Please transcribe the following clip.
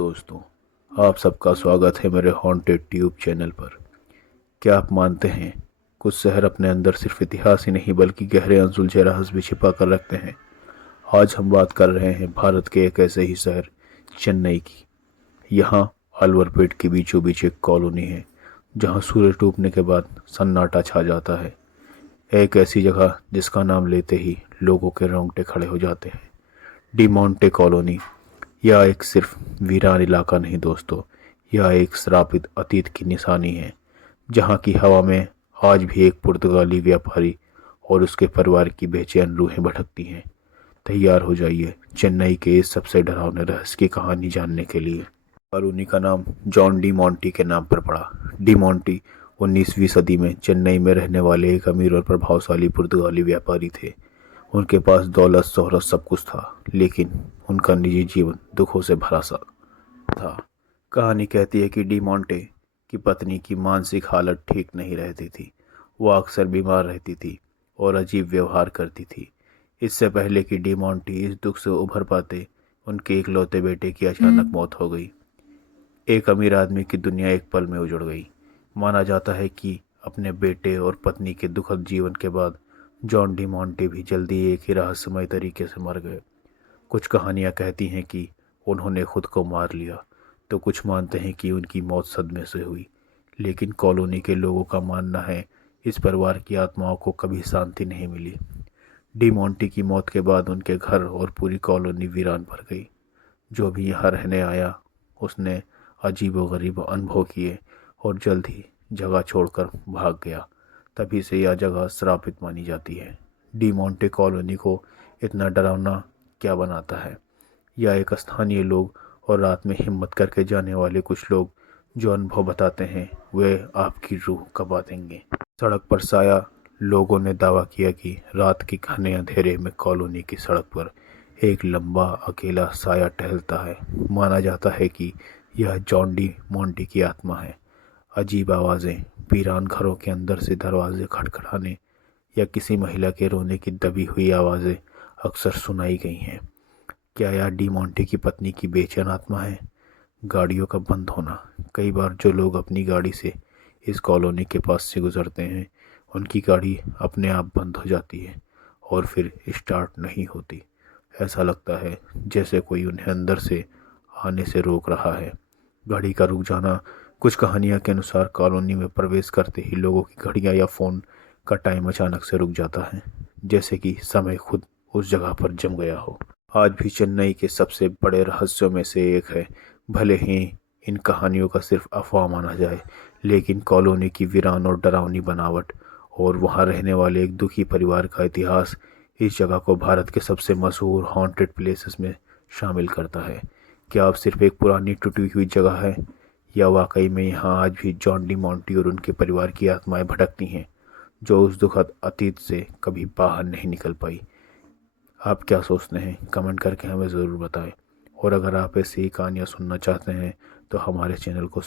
दोस्तों, आप सबका स्वागत है मेरे हॉन्टेड ट्यूब चैनल पर। क्या आप मानते हैं कुछ शहर अपने अंदर सिर्फ इतिहास ही नहीं बल्कि गहरे अनसुलझे रहस्य भी छिपा कर रखते हैं। आज हम बात कर रहे हैं भारत के एक ऐसे ही शहर चेन्नई की। यहाँ अलवरपेट के बीचों बीच एक कॉलोनी है जहाँ सूरज डूबने के बाद सन्नाटा छा जाता है। एक ऐसी जगह जिसका नाम लेते ही लोगों के रोंगटे खड़े हो जाते हैं, डी मोंटे कॉलोनी। यह एक सिर्फ वीरान इलाका नहीं दोस्तों, यह एक श्रापित अतीत की निशानी है जहाँ की हवा में आज भी एक पुर्तगाली व्यापारी और उसके परिवार की बेचैन रूहें भटकती हैं। तैयार हो जाइए चेन्नई के इस सबसे डरावने रहस्य की कहानी जानने के लिए। कॉलोनी का नाम जॉन डी मोंटी के नाम पर पड़ा। डी मोंटी 19वीं सदी में चेन्नई में रहने वाले एक अमीर और प्रभावशाली पुर्तगाली व्यापारी थे। उनके पास दौलत शोहरत सब कुछ था, लेकिन उनका निजी जीवन दुखों से भरा सा था। कहानी कहती है कि डी मोंटे की पत्नी की मानसिक हालत ठीक नहीं रहती थी। वह अक्सर बीमार रहती थी और अजीब व्यवहार करती थी। इससे पहले कि डी मोंटी इस दुख से उभर पाते, उनके इकलौते बेटे की अचानक मौत हो गई। एक अमीर आदमी की दुनिया एक पल में उजड़ गई। माना जाता है कि अपने बेटे और पत्नी के दुखद जीवन के बाद जॉन डी मोंटे भी जल्दी एक ही रहस्यमय तरीके से मर गए। कुछ कहानियां कहती हैं कि उन्होंने खुद को मार लिया, तो कुछ मानते हैं कि उनकी मौत सदमे से हुई। लेकिन कॉलोनी के लोगों का मानना है इस परिवार की आत्माओं को कभी शांति नहीं मिली। डी मोंटी की मौत के बाद उनके घर और पूरी कॉलोनी वीरान पड़ गई। जो भी यहाँ रहने आया उसने अजीबोगरीब अनुभव किए और जल्द ही जगह छोड़कर भाग गया। तभी से यह जगह श्रापित मानी जाती है। डी मोंटे कॉलोनी को इतना डरावना क्या बनाता है? यह एक स्थानीय लोग और रात में हिम्मत करके जाने वाले कुछ लोग जो अनुभव बताते हैं वे आपकी रूह कबा देंगे। सड़क पर साया लोगों ने दावा किया कि रात के घने अंधेरे में कॉलोनी की सड़क पर एक लंबा अकेला साया टहलता है। माना जाता है कि यह जॉन डी मोंटी की आत्मा है। अजीब आवाज़ें, वीरान घरों के अंदर से दरवाजे खटखटाने या किसी महिला के रोने की दबी हुई आवाज़ें अक्सर सुनाई गई हैं। क्या यह डी मोंटे की पत्नी की बेचैन आत्मा है? गाड़ियों का बंद होना। कई बार जो लोग अपनी गाड़ी से इस कॉलोनी के पास से गुजरते हैं उनकी गाड़ी अपने आप बंद हो जाती है और फिर स्टार्ट नहीं होती। ऐसा लगता है जैसे कोई उन्हें अंदर से आने से रोक रहा है। गाड़ी का रुक जाना। कुछ कहानियां के अनुसार कॉलोनी में प्रवेश करते ही लोगों की घड़ियां या फ़ोन का टाइम अचानक से रुक जाता है, जैसे कि समय खुद उस जगह पर जम गया हो। आज भी चेन्नई के सबसे बड़े रहस्यों में से एक है। भले ही इन कहानियों का सिर्फ अफवाह माना जाए, लेकिन कॉलोनी की वीरान और डरावनी बनावट और वहाँ रहने वाले एक दुखी परिवार का इतिहास इस जगह को भारत के सबसे मशहूर हॉन्टेड प्लेसेस में शामिल करता है। क्या अब सिर्फ एक पुरानी टूटी हुई जगह है या वाकई में यहाँ आज भी जॉन डी मोंटी और उनके परिवार की आत्माएं भटकती हैं जो उस दुखद अतीत से कभी बाहर नहीं निकल पाई? आप क्या सोचते हैं? कमेंट करके हमें ज़रूर बताएं। और अगर आप ऐसी ही कहानियाँ सुनना चाहते हैं तो हमारे चैनल को